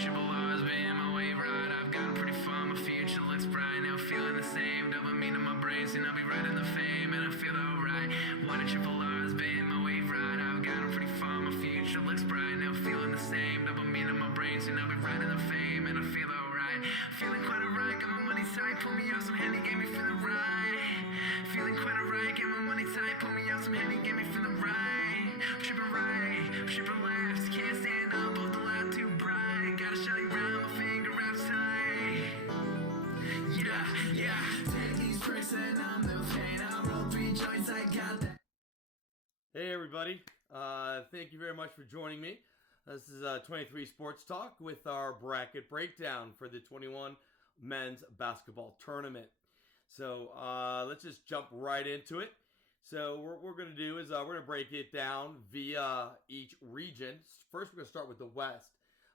triple R's being my wave ride. I've gotten pretty far, my future looks bright. Now feeling the same, dopamine in my brain, and I'll be right in the fame, and I feel alright. What a triple R's being my wave ride. I've gotten pretty far, my future looks bright. Now feeling the same, dopamine in my brain, and I'll be right in the fame, and I feel alright. Feeling quite alright, got my money tight, pull me out some Henny, gave me feeling right. Feeling quite alright, get my money tight, pull me out some Henny, gave me feeling right. Tripping right, tripping left, can't stand up, both the light too bright. Gotta show you round, my finger wraps tight. Yeah. Take these tricks and I'm the pain. I roll 3 joints, I got that. Hey everybody, thank you very much for joining me. This is 23 Sports Talk with our bracket breakdown for the 21 men's basketball tournament. So let's just jump right into it. So what we're going to do is we're going to break it down via each region. First, we're going to start with the West.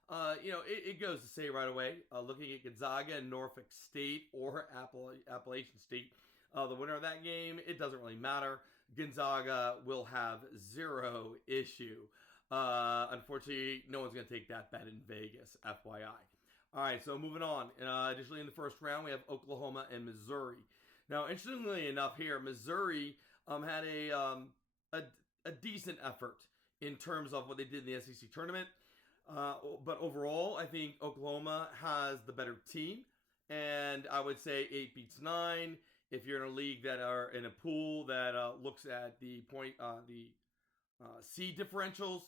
It goes to say right away, looking at Gonzaga and Norfolk State or Appalachian State, the winner of that game, it doesn't really matter. Gonzaga will have zero issue. Unfortunately, no one's going to take that bet in Vegas, FYI. All right, so moving on. Additionally, in the first round, we have Oklahoma and Missouri. Now, interestingly enough here, Missouri had a decent effort in terms of what they did in the SEC tournament. But overall, I think Oklahoma has the better team. And I would say 8 beats 9. If you're in a league that are in a pool that looks at the seed differentials,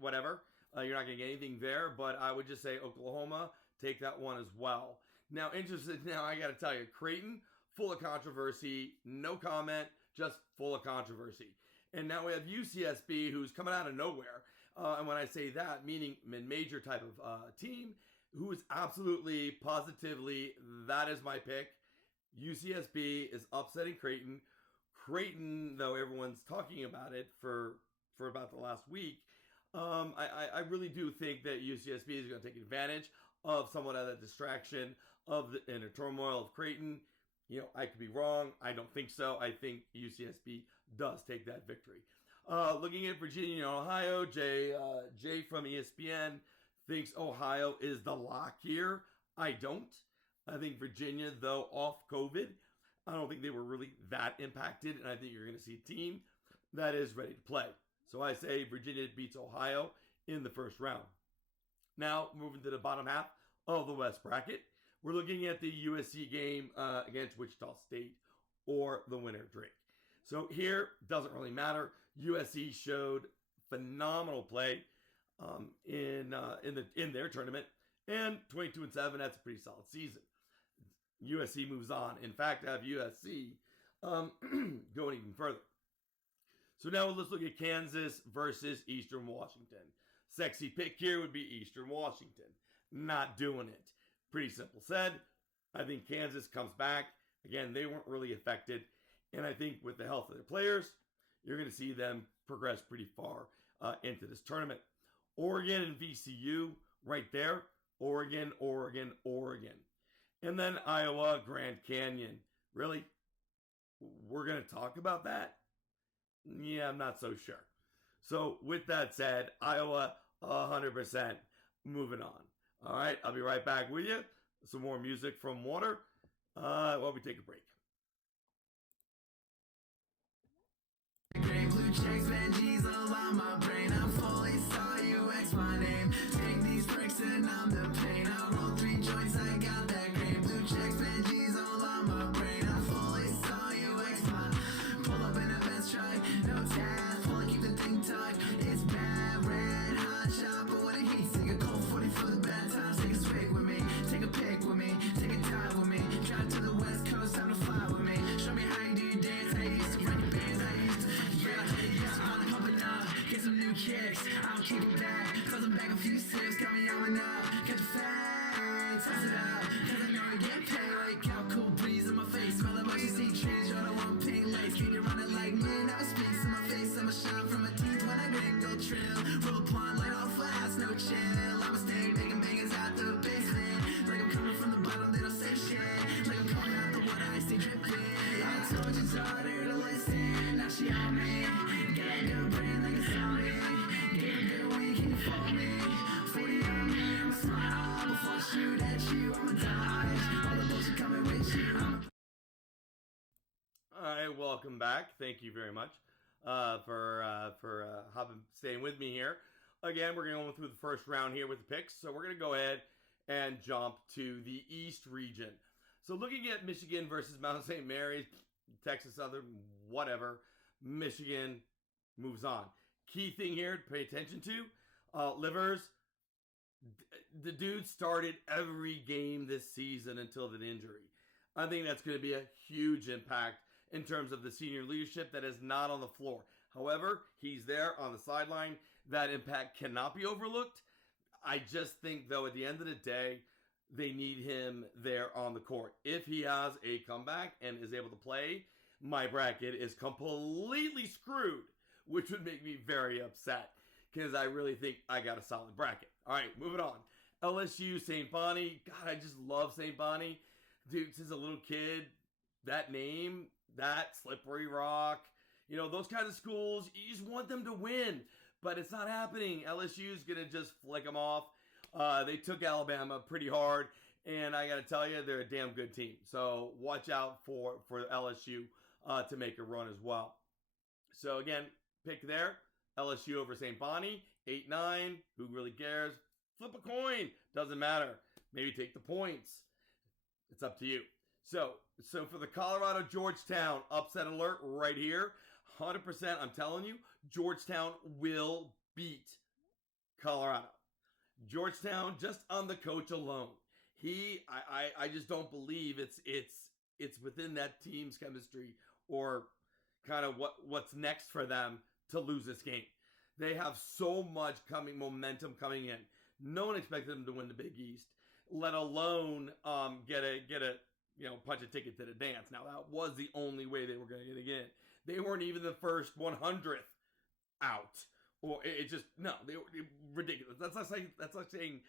whatever. You're not going to get anything there, but I would just say Oklahoma, take that one as well. Now, I got to tell you, Creighton, full of controversy, no comment, just full of controversy. And now we have UCSB, who's coming out of nowhere. And when I say that, meaning mid-major type of team, who is absolutely, positively, that is my pick. UCSB is upsetting Creighton. Creighton, though everyone's talking about it for about the last week, I really do think that UCSB is going to take advantage of somewhat of that distraction of the inner turmoil of Creighton. I could be wrong. I don't think so. I think UCSB does take that victory. Looking at Virginia and Ohio, Jay from ESPN thinks Ohio is the lock here. I don't. I think Virginia, though off COVID, I don't think they were really that impacted, and I think you're going to see a team that is ready to play. So I say Virginia beats Ohio in the first round. Now, moving to the bottom half of the West bracket, we're looking at the USC game against Wichita State or the winner drink. So here, doesn't really matter. USC showed phenomenal play in their tournament, and 22-7. That's a pretty solid season. USC moves on. In fact, I have USC going even further. So now let's look at Kansas versus Eastern Washington. Sexy pick here would be Eastern Washington. Not doing it. Pretty simple said. I think Kansas comes back. Again, they weren't really affected. And I think with the health of their players, you're going to see them progress pretty far into this tournament. Oregon and VCU right there. Oregon. And then Iowa, Grand Canyon. Really? We're going to talk about that? Yeah, I'm not so sure. So with that said, Iowa, 100% moving on. All right, I'll be right back with you. Some more music from Water while we take a break. Green blue checks, Benji's all on my brain. I fully saw you X my name. Take these bricks and I'm the pain. I roll 3 joints, I got that green blue checks, Benji's all on my brain. I fully saw you X my. Pull up in a Benz truck, no tabs, pull and keep the thing tucked. It's bad, red, hot shot, but what a heat. Take a cold 40 for the bad times. Take a swig with me, take a pick with me, take a dive with me. Drive to the West Coast, time to fly with me. Show me how you do your dance, how you used to run your bands, how you used to. I'm pumping up, get some new kicks. I don't keep it back, cause I'm back a few sips. Got me yelling up, catch a fade, toss it up, cause I know I get paid. Like out, cool breeze in my face, smell of emergency trees. You're the one pink lace, can you run it like me? Never speaks in my face, I'm a shine from my teeth when I didn't go trail. Roll a blunt, light off fast, no chill. I'm a stay making bangers out the basement. Like I'm coming from the bottom, they don't say shit. Like I'm coming out the water, I stay dripping. I told your daughter to listen, now she on me. Get a good brain like a zombie. Get a good week, can you follow me? 40 on me, I'm a smile. All right, welcome back. Thank you very much for staying with me here. Again, we're going through the first round here with the picks, so we're going to go ahead and jump to the East region. So looking at Michigan versus Mount St. Mary's, Texas Southern, whatever, Michigan moves on. Key thing here to pay attention to, Livers, the dude started every game this season until the injury. I think that's going to be a huge impact in terms of the senior leadership that is not on the floor. However, he's there on the sideline. That impact cannot be overlooked. I just think, though, at the end of the day, they need him there on the court. If he has a comeback and is able to play, my bracket is completely screwed, which would make me very upset because I really think I got a solid bracket. All right, moving on. LSU, St. Bonnie. God, I just love St. Bonnie. Dude, since a little kid, that name, that Slippery Rock, you know, those kinds of schools, you just want them to win. But it's not happening. LSU's going to just flick them off. They took Alabama pretty hard. And I got to tell you, they're a damn good team. So watch out for LSU to make a run as well. So again, pick there. LSU over St. Bonnie. 8-9. Who really cares? Flip a coin. Doesn't matter. Maybe take the points. It's up to you. So for the Colorado-Georgetown upset alert right here, 100%, I'm telling you, Georgetown will beat Colorado. Georgetown, just on the coach alone. I just don't believe it's within that team's chemistry or kind of what's next for them to lose this game. They have so much momentum coming in. No one expected them to win the Big East, let alone get a punch a ticket to the dance. Now that was the only way they were going to get in. They weren't even the first 100th out, or it just they were ridiculous. That's like saying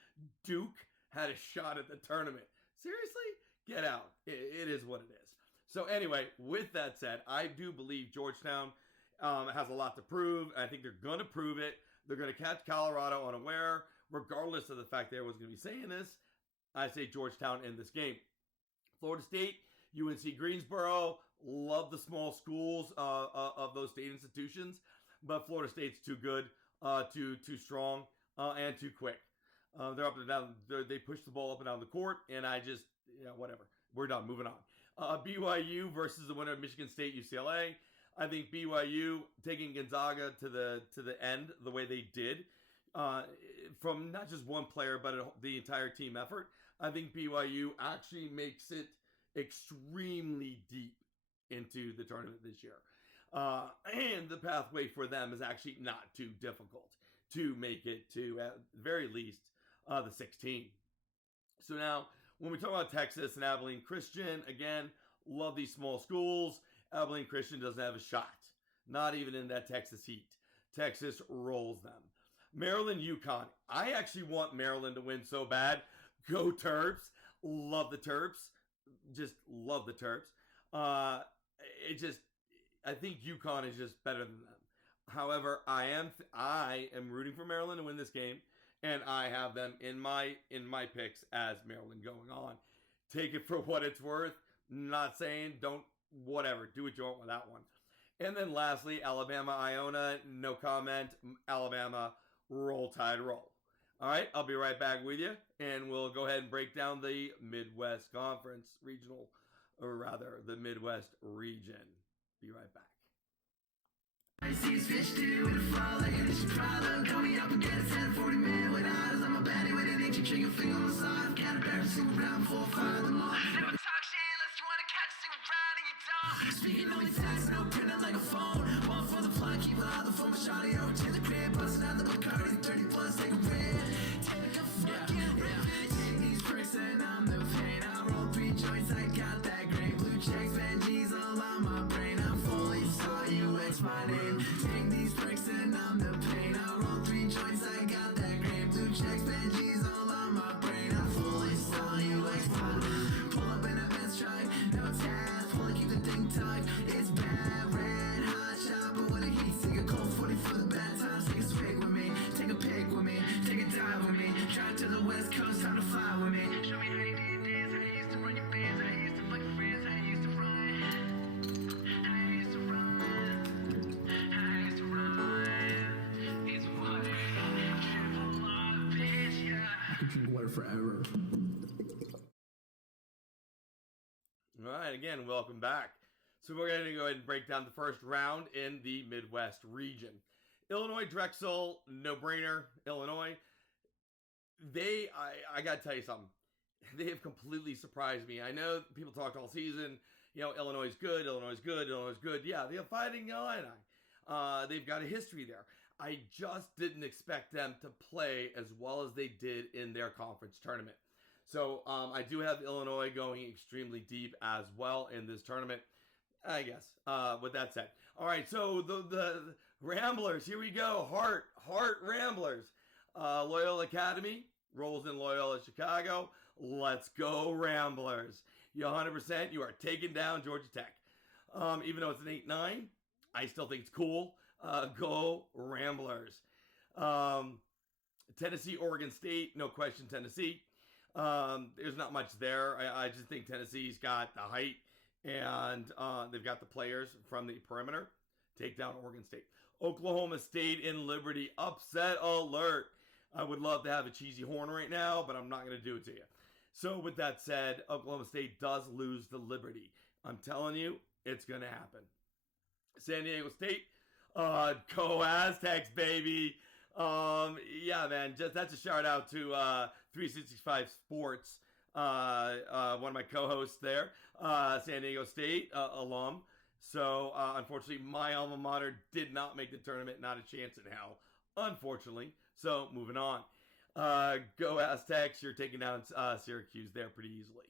Duke had a shot at the tournament. Seriously, get out. It is what it is. So anyway, with that said, I do believe Georgetown has a lot to prove. I think they're going to prove it. They're going to catch Colorado unaware, regardless of the fact that everyone's going to be saying this. I say Georgetown in this game. Florida State, UNC Greensboro, love the small schools of those state institutions, but Florida State's too good, too strong, and too quick. They're up and down. They push the ball up and down the court, and I just, whatever. We're done. Moving on. BYU versus the winner of Michigan State, UCLA. I think BYU taking Gonzaga to the end the way they did, from not just one player but the entire team effort. I think BYU actually makes it extremely deep into the tournament this year. And the pathway for them is actually not too difficult to make it to, at the very least, the 16. So now, when we talk about Texas and Abilene Christian, again, love these small schools. Abilene Christian doesn't have a shot. Not even in that Texas heat. Texas rolls them. Maryland, UConn. I actually want Maryland to win so bad. Go Terps. Love the Terps. Just love the Terps. I think UConn is just better than them. However, I am rooting for Maryland to win this game, and I have them in my picks as Maryland going on. Take it for what it's worth. Not saying don't, whatever. Do what you want with that one. And then lastly, Alabama, Iona. No comment. Alabama, roll Tide roll. All right, I'll be right back with you, and we'll go ahead and break down the Midwest Conference regional, or rather, the Midwest region. Be right back. I see his fish do with a fall like an issue problem. Call me up and get a 10-40 minute with eyes. I'm a baddie with an itchy trigger finger on the side. Got a bear single round before fire them all. Never talk shit unless you wanna catch a single round in your dog. Speaking only text, no printer like a phone. One for the plug, keep it out the phone. Shawty over to the crib, busting out the Bacardi. 30 plus, take a rip. Take a fucking rip. Take these bricks and I'm the pain. I roll 3 joints, I got that great blue checks. Benji's all on my brain. I'm fully saw you, it's my name. Take these bricks and I'm the pain. I roll 3 joints, I got that great blue checks. Benji's all on my brain. I fully saw you, it's my name. Pull up in a Benz truck, no tabs. Pull and keep the thing tucked. It's bad, red, hot shot, but when it heats, take a cold 40 for the bad times. Take a swig with me, take a pick with me, take a dive with me. Drive to the West Coast, time to fly with me. Show me how you did dance, how you used to run your bands, how you used to fuck your friends. forever. All right, again, welcome back. So we're going to go ahead and break down the first round in the Midwest region. Illinois Drexel, no-brainer. Illinois, I got to tell you something. They have completely surprised me. I know people talked all season, Illinois is good, Illinois is good, Illinois is good. Yeah, they're fighting Illini. They've got a history there. I just didn't expect them to play as well as they did in their conference tournament. So I do have Illinois going extremely deep as well in this tournament, I guess. With that said, all right. So the Ramblers, here we go. Heart Ramblers. Loyola Academy rolls in Loyola Chicago. Let's go Ramblers. You 100%. You are taking down Georgia Tech. Even though it's an 8-9, I still think it's cool. Go Ramblers. Tennessee, Oregon State, no question Tennessee. There's not much there. I just think Tennessee's got the height and they've got the players from the perimeter. Take down Oregon State. Oklahoma State in Liberty, upset alert. I would love to have a cheesy horn right now, but I'm not going to do it to you. So with that said, Oklahoma State does lose the Liberty. I'm telling you, it's going to happen. San Diego State, go Aztecs, baby. Yeah, man, that's a shout out to 365 Sports, one of my co-hosts there, San Diego State alum. So unfortunately, my alma mater did not make the tournament, not a chance in hell, unfortunately. So moving on. Go Aztecs, you're taking down Syracuse there pretty easily.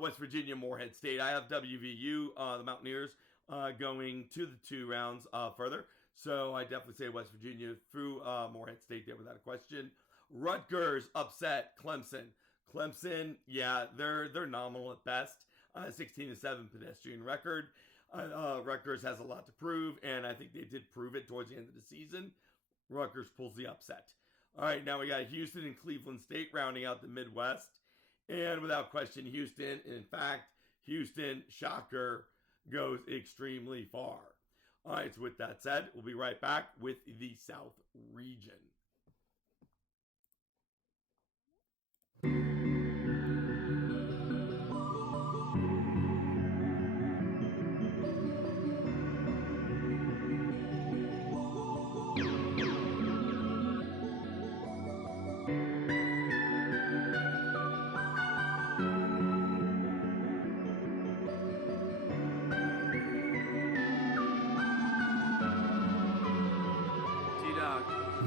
West Virginia, Morehead State. I have WVU, the Mountaineers, going to the 2 rounds further. So I definitely say West Virginia through Morehead State there without a question. Rutgers upset Clemson. Clemson, yeah, they're nominal at best. 16-7 pedestrian record. Rutgers has a lot to prove, and I think they did prove it towards the end of the season. Rutgers pulls the upset. All right, now we got Houston and Cleveland State rounding out the Midwest. And without question, Houston, in fact, Houston, shocker, goes extremely far. All right, so with that said, we'll be right back with the South region.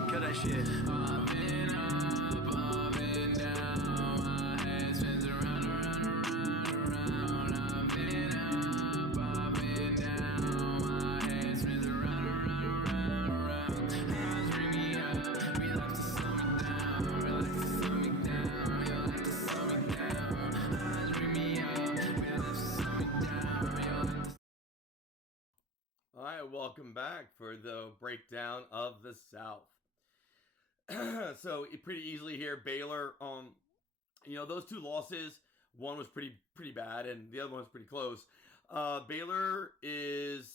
Cut that shit. I've been up, I've been down. My head spins around, around, around, around. I've been up, I've been down. My head spins around, around, around, around. Highs bring me up, relax to slow me down, relax to slow me down, you like to slow me down. Highs bring me up, relax to slow me down, you like to. All right, welcome back for the breakdown of the South. So pretty easily here, Baylor. Those 2 losses. One was pretty bad, and the other one was pretty close. Baylor is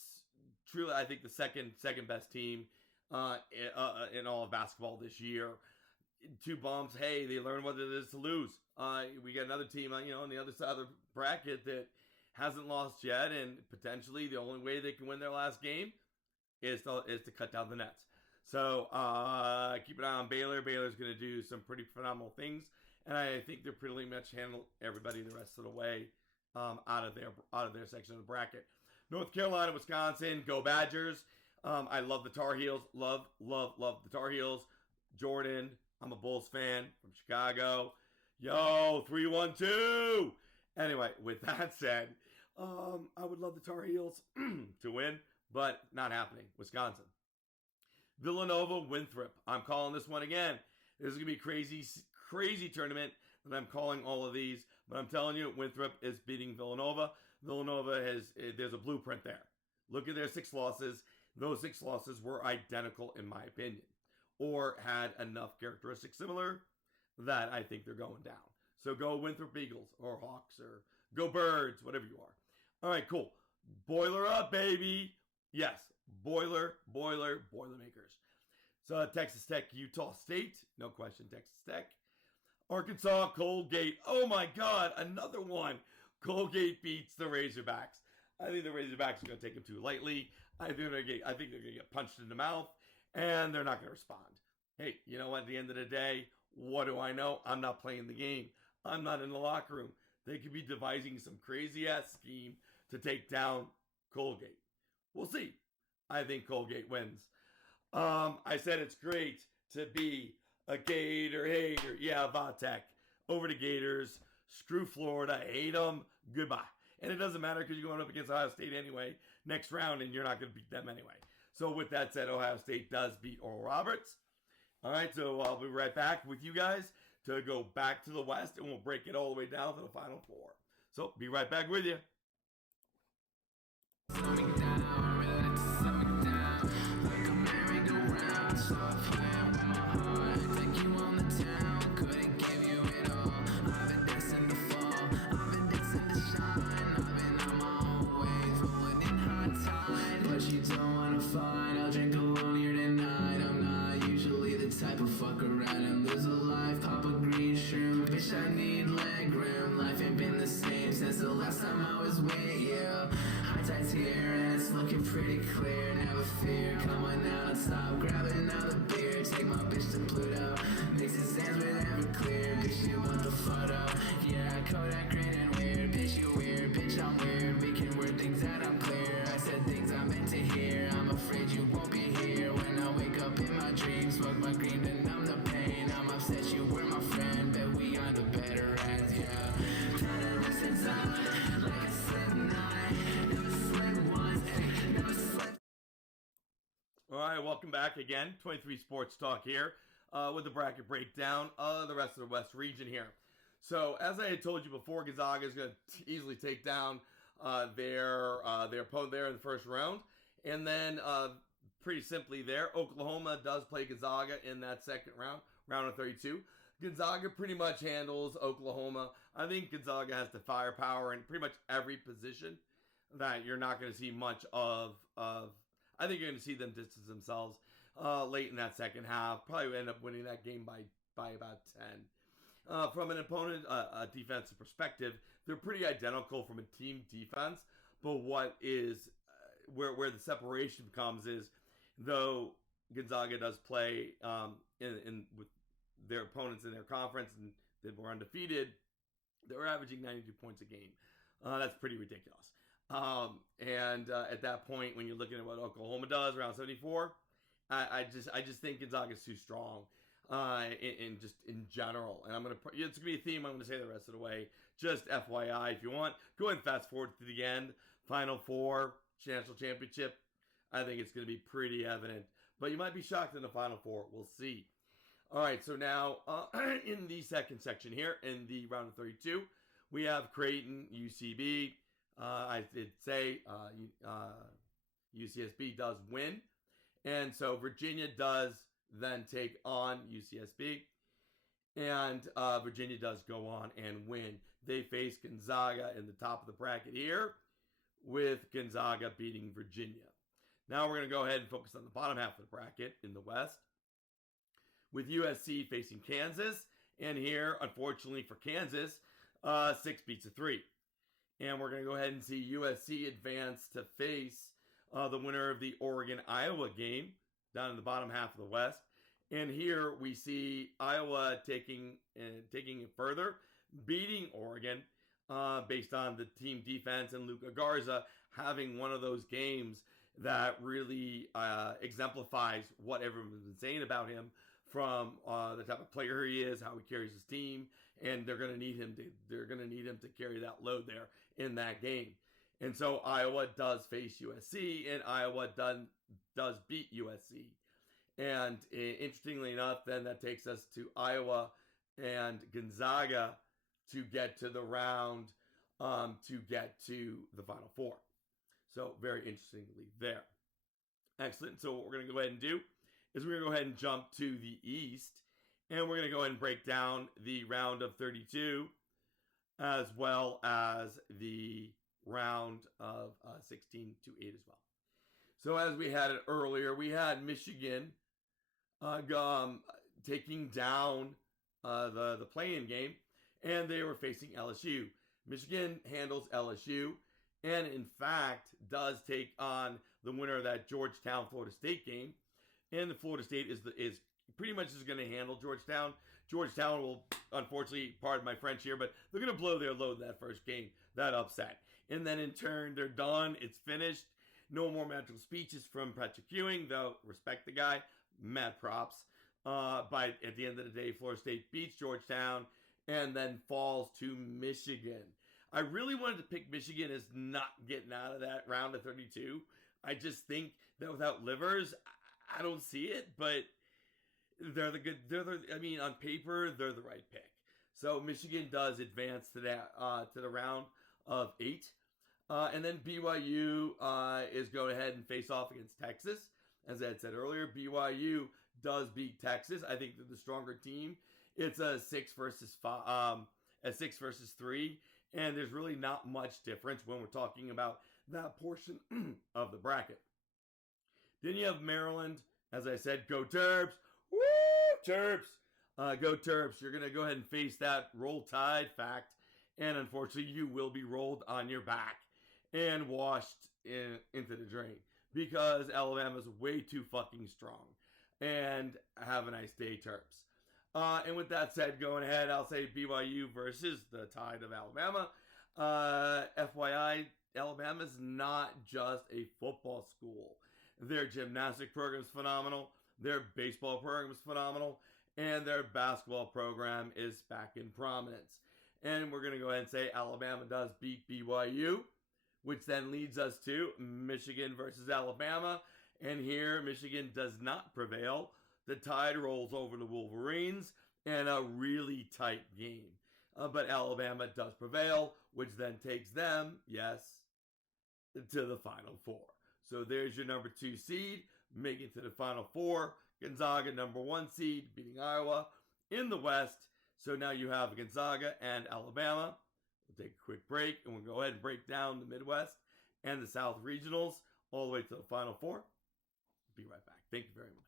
truly, I think, the second best team in all of basketball this year. 2 bumps. Hey, they learned what it is to lose. We got another team, on the other side of the bracket that hasn't lost yet, and potentially the only way they can win their last game is to cut down the nets. So keep an eye on Baylor. Baylor's going to do some pretty phenomenal things, and I think they're pretty much handle everybody the rest of the way out of their section of the bracket. North Carolina, Wisconsin, go Badgers. I love the Tar Heels. Love the Tar Heels. Jordan, I'm a Bulls fan from Chicago. Yo, 3-1-2. Anyway, with that said, I would love the Tar Heels to win, but not happening. Wisconsin. Villanova, Winthrop. I'm calling this one again. This is going to be a crazy tournament that I'm calling all of these. But I'm telling you, Winthrop is beating Villanova. There's a blueprint there. Look at their 6 losses. Those 6 losses were identical in my opinion. Or had enough characteristics similar that I think they're going down. So go Winthrop Eagles or Hawks or go Birds, whatever you are. All right, cool. Boiler up, baby. Yes, Boilermakers. So Texas Tech, Utah State. No question, Texas Tech. Arkansas, Colgate. Oh my God, another one. Colgate beats the Razorbacks. I think the Razorbacks are going to take them too lightly. I think they're going to get punched in the mouth, and they're not going to respond. Hey, you know what? At the end of the day, what do I know? I'm not playing the game. I'm not in the locker room. They could be devising some crazy ass scheme to take down Colgate. We'll see. I think Colgate wins. I said it's great to be a Gator hater. Yeah, Vatek. Over to Gators. Screw Florida. Hate them. Goodbye. And it doesn't matter because you're going up against Ohio State anyway next round, and you're not going to beat them anyway. So with that said, Ohio State does beat Oral Roberts. All right, so I'll be right back with you guys to go back to the West, and we'll break it all the way down to the Final Four. So be right back with you. I need leg room. Life ain't been the same since the last time I was with you. High tides here and it's looking pretty clear. Never fear, come on now, let's stop. Grab another beer, take my bitch to Pluto. Mix his hands with Everclear. Bitch, you want the photo? Yeah, I Kodak green and weird. Bitch, you weird, bitch, I'm weird. Making weird things that I'm clear. I said things I meant to hear. I'm afraid you won't be here when I wake up in my dreams. Smoke my green to numb the pain. I'm upset you were my friend, but we are the better ends, yeah. Tired of distance on, like a slip never slip once, never slip. All right, welcome back again. 23 Sports Talk here with the bracket breakdown of the rest of the West region here. So, as I had told you before, Gonzaga is going to easily take down their opponent there in the first round. And then, pretty simply there, Oklahoma does play Gonzaga in that second round of 32. Gonzaga pretty much handles Oklahoma. I think Gonzaga has the firepower in pretty much every position that you're not going to see much of. I think you're going to see them distance themselves late in that second half. Probably end up winning that game by about 10. From an opponent defensive perspective, they're pretty identical from a team defense. But what is where the separation comes is, though Gonzaga does play in with their opponents in their conference and they were undefeated, they were averaging 92 points a game. That's pretty ridiculous. At that point, when you're looking at what Oklahoma does around 74, I just think Gonzaga's too strong in general. And it's gonna be a theme I'm gonna say the rest of the way. Just FYI, if you want, go ahead and fast forward to the end. Final Four, national championship. I think it's gonna be pretty evident. But you might be shocked in the Final Four. We'll see. All right, so now in the second section here, in the round of 32, we have Creighton, UCB. I did say UCSB does win. And so Virginia does then take on UCSB. And Virginia does go on and win. They face Gonzaga in the top of the bracket here, with Gonzaga beating Virginia. Now we're going to go ahead and focus on the bottom half of the bracket in the West, with USC facing Kansas. And here, unfortunately for Kansas, 6 beats a 3. And we're going to go ahead and see USC advance to face the winner of the Oregon-Iowa game down in the bottom half of the West. And here we see Iowa taking it further, beating Oregon based on the team defense and Luka Garza having one of those games that really exemplifies what everyone's been saying about him, from the type of player he is, how he carries his team, and they're going to need him to carry that load there in that game. And so Iowa does face USC, and Iowa does beat USC. And interestingly enough, then that takes us to Iowa and Gonzaga to get to the round, to get to the Final Four. So very interestingly there. Excellent. So what we're going to go ahead and do is we're going to go ahead and jump to the East, and we're going to go ahead and break down the round of 32 as well as the round of 16 to 8 as well. So as we had it earlier, we had Michigan taking down the play-in game, and they were facing LSU. Michigan handles LSU, and in fact does take on the winner of that Georgetown Florida State game. And the Florida State is pretty much just going to handle Georgetown. Georgetown will, unfortunately, pardon my French here, but they're going to blow their load in that first game, that upset. And then in turn, they're done. It's finished. No more magical speeches from Patrick Ewing, though respect the guy. Mad props. But at the end of the day, Florida State beats Georgetown and then falls to Michigan. I really wanted to pick Michigan as not getting out of that round of 32. I just think that without Livers, I don't see it, but they're the good. On paper, they're the right pick. So Michigan does advance to that to the round of 8, and then BYU is go ahead and face off against Texas. As I had said earlier, BYU does beat Texas. I think they're the stronger team. It's a 6 versus 5, a 6 versus 3, and there's really not much difference when we're talking about that portion of the bracket. Then you have Maryland. As I said, go Terps. Woo, Terps. Go Terps. You're going to go ahead and face that roll tide fact. And unfortunately, you will be rolled on your back and washed into the drain. Because Alabama's way too fucking strong. And have a nice day, Terps. And with that said, going ahead, I'll say BYU versus the Tide of Alabama. FYI, Alabama's not just a football school. Their gymnastic program is phenomenal. Their baseball program is phenomenal. And their basketball program is back in prominence. And we're going to go ahead and say Alabama does beat BYU, which then leads us to Michigan versus Alabama. And here, Michigan does not prevail. The Tide rolls over the Wolverines in a really tight game. But Alabama does prevail, which then takes them, yes, to the Final Four. So there's your number 2 seed, making it to the Final Four. Gonzaga, number 1 seed, beating Iowa in the West. So now you have Gonzaga and Alabama. We'll take a quick break, and we'll go ahead and break down the Midwest and the South Regionals all the way to the Final Four. Be right back. Thank you very much.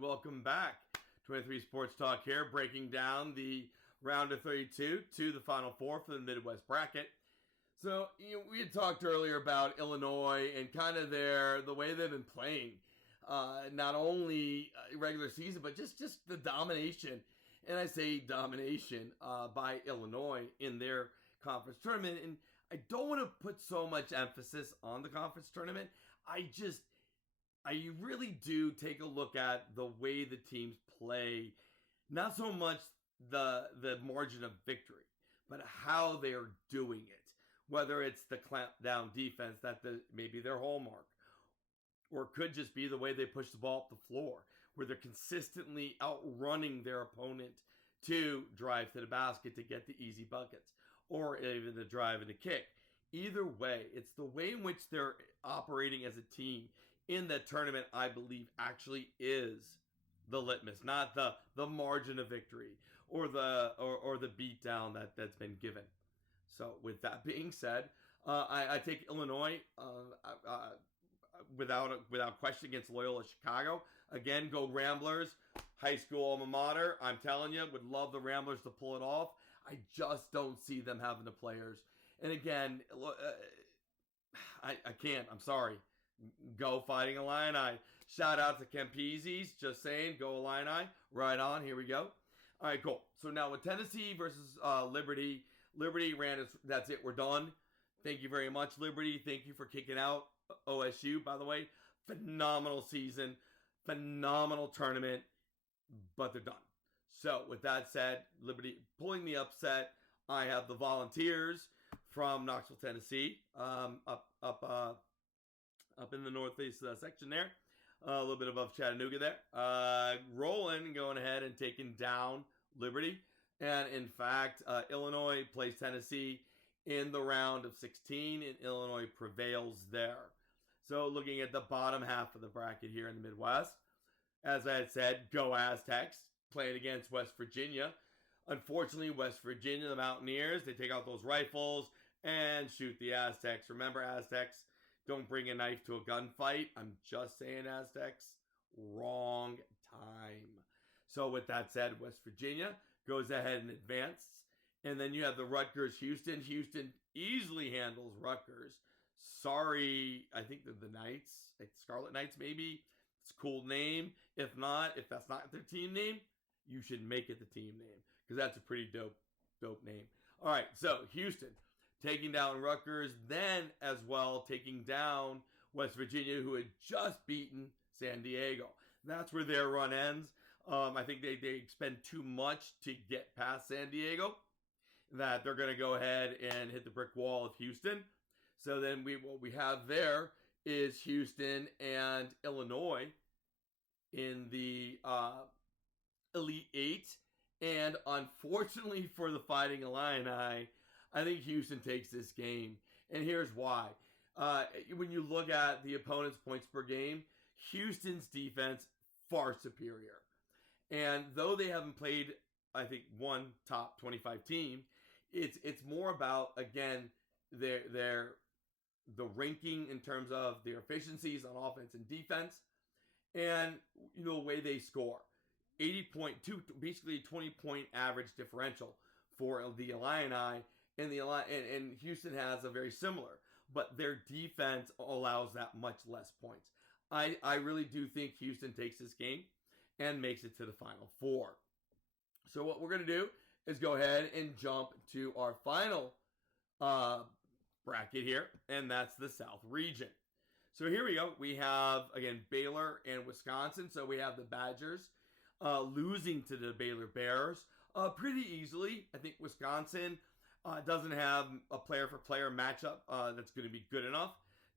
Welcome back. 23 Sports Talk here, breaking down the round of 32 to the Final Four for the Midwest bracket. So, we had talked earlier about Illinois and kind of the way they've been playing. Not only regular season, but just the domination. And I say domination by Illinois in their conference tournament. And I don't want to put so much emphasis on the conference tournament. I really do take a look at the way the teams play, not so much the margin of victory, but how they are doing it. Whether it's the clamp down defense that maybe their hallmark, or it could just be the way they push the ball up the floor, where they're consistently outrunning their opponent to drive to the basket to get the easy buckets, or even the drive and the kick. Either way, it's the way in which they're operating as a team in that tournament, I believe, actually is the litmus, not the margin of victory or the beatdown that's been given. So with that being said, I take Illinois without question against Loyola Chicago. Again, go Ramblers, high school alma mater. I'm telling you, would love the Ramblers to pull it off. I just don't see them having the players. And again, I can't. I'm sorry. Go Fighting Illini. Shout out to Kempezis. Just saying, go Illini. Right on. Here we go. All right, cool. So now with Tennessee versus Liberty, Liberty ran its, that's it, we're done. Thank you very much, Liberty. Thank you for kicking out OSU, by the way. Phenomenal season, phenomenal tournament, but they're done. So with that said, Liberty pulling the upset. I have the Volunteers from Knoxville, Tennessee, up in the northeast section there, a little bit above Chattanooga there. Rolling, going ahead and taking down Liberty. And in fact, Illinois plays Tennessee in the round of 16, and Illinois prevails there. So looking at the bottom half of the bracket here in the Midwest, as I had said, go Aztecs, playing against West Virginia. Unfortunately, West Virginia, the Mountaineers, they take out those rifles and shoot the Aztecs. Remember, Aztecs don't bring a knife to a gunfight. I'm just saying, Aztecs, wrong time. So with that said, West Virginia goes ahead and advances. And then you have the Rutgers Houston. Houston easily handles Rutgers. Sorry, I think they're the Knights, like Scarlet Knights maybe. It's a cool name. If that's not their team name, you should make it the team name, because that's a pretty dope name. All right, so Houston taking down Rutgers, then as well taking down West Virginia, who had just beaten San Diego. That's where their run ends. I think they expend too much to get past San Diego, that they're going to go ahead and hit the brick wall of Houston. So then what we have there is Houston and Illinois in the Elite Eight. And unfortunately for the Fighting Illini, I think Houston takes this game. And here's why. When you look at the opponent's points per game, Houston's defense far superior. And though they haven't played, I think, one top 25 team, it's more about, again, the ranking in terms of their efficiencies on offense and defense, and the way they score. 80.2, basically a 20-point average differential for the Illini, and Houston has a very similar, but their defense allows that much less points. I really do think Houston takes this game and makes it to the Final Four. So what we're going to do is go ahead and jump to our final bracket here, and that's the South region. So here we go. We have, again, Baylor and Wisconsin. So we have the Badgers losing to the Baylor Bears pretty easily. I think Wisconsin doesn't have a player-for-player matchup that's going to be good enough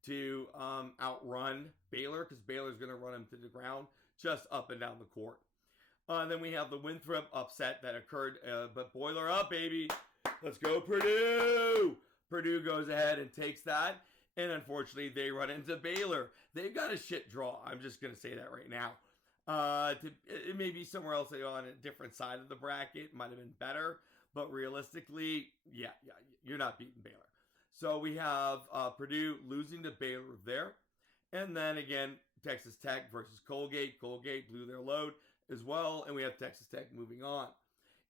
to outrun Baylor, because Baylor's going to run them to the ground just up and down the court. Then we have the Winthrop upset that occurred, but Boiler up, baby. Let's go, Purdue. Purdue goes ahead and takes that, and unfortunately, they run into Baylor. They've got a shit draw. I'm just going to say that right now. It may be somewhere else on a different side of the bracket. Might have been better, but realistically, yeah, you're not beating Baylor. So we have Purdue losing to Baylor there. And then again, Texas Tech versus Colgate. Colgate blew their load as well, and we have Texas Tech moving on.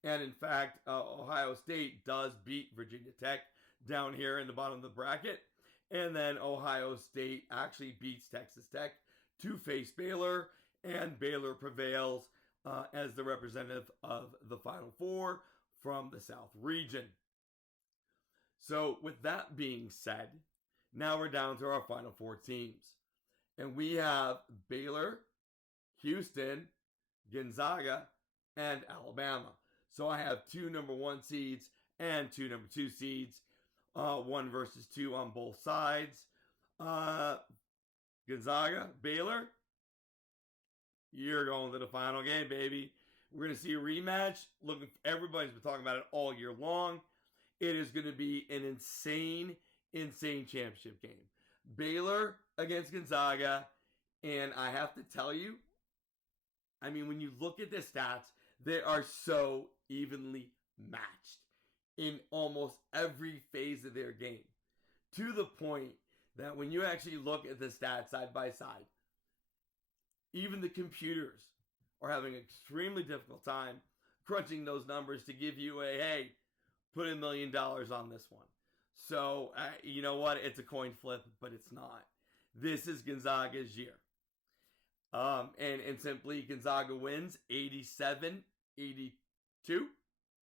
And in fact, Ohio State does beat Virginia Tech down here in the bottom of the bracket. And then Ohio State actually beats Texas Tech to face Baylor, and Baylor prevails as the representative of the Final Four from the South region. So with that being said, now we're down to our Final Four teams. And we have Baylor, Houston, Gonzaga, and Alabama. So I have 2 number 1 seeds and 2 number 2 seeds. 1 versus 2 on both sides. Gonzaga, Baylor, you're going to the final game, baby. We're going to see a rematch. Everybody's been talking about it all year long. It is going to be an insane championship game. Baylor against Gonzaga, and I have to tell you, I mean, when you look at the stats, they are so evenly matched in almost every phase of their game, to the point that when you actually look at the stats side by side, even the computers are having an extremely difficult time crunching those numbers to give you hey, put $1 million on this one. So, you know what? It's a coin flip, but it's not. This is Gonzaga's year. And simply, Gonzaga wins 87-82.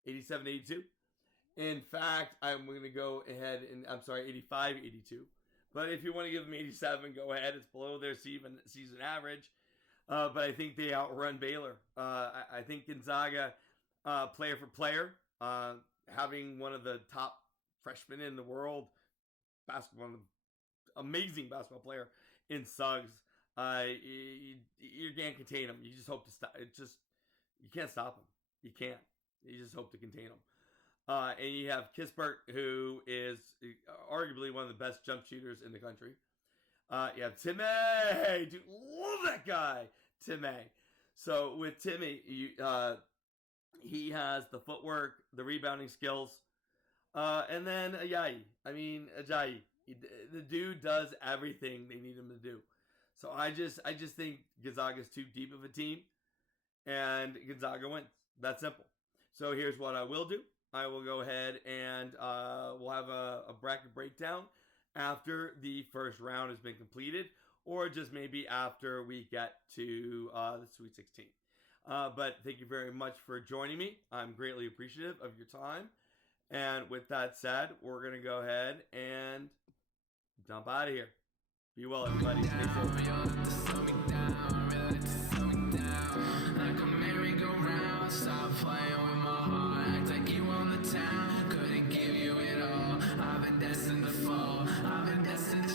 87, 82. In fact, I'm going to go ahead and, I'm sorry, 85, 82. But if you want to give them 87, go ahead. It's below their season average. But I think they outrun Baylor. I think Gonzaga, player for player, having one of the top freshmen in the world, amazing basketball player in Suggs, you can't contain him. You just hope to stop. You can't stop him. You can't. You just hope to contain him. And you have Kispert, who is arguably one of the best jump shooters in the country. You have Timmy. Dude, love that guy, Timmy. So with Timmy, he has the footwork, the rebounding skills, and then Ajayi. Ajayi. The dude does everything they need him to do. So I just think Gonzaga's too deep of a team, and Gonzaga wins. That's simple. So here's what I will do. I will go ahead and we'll have a bracket breakdown after the first round has been completed, or just maybe after we get to the Sweet 16. But thank you very much for joining me. I'm greatly appreciative of your time. And with that said, we're going to go ahead and jump out of here. Be well, everybody. Stay Stop playing with my heart. Act like you own the town. Couldn't give you it all. I've been destined to fall. I've been destined to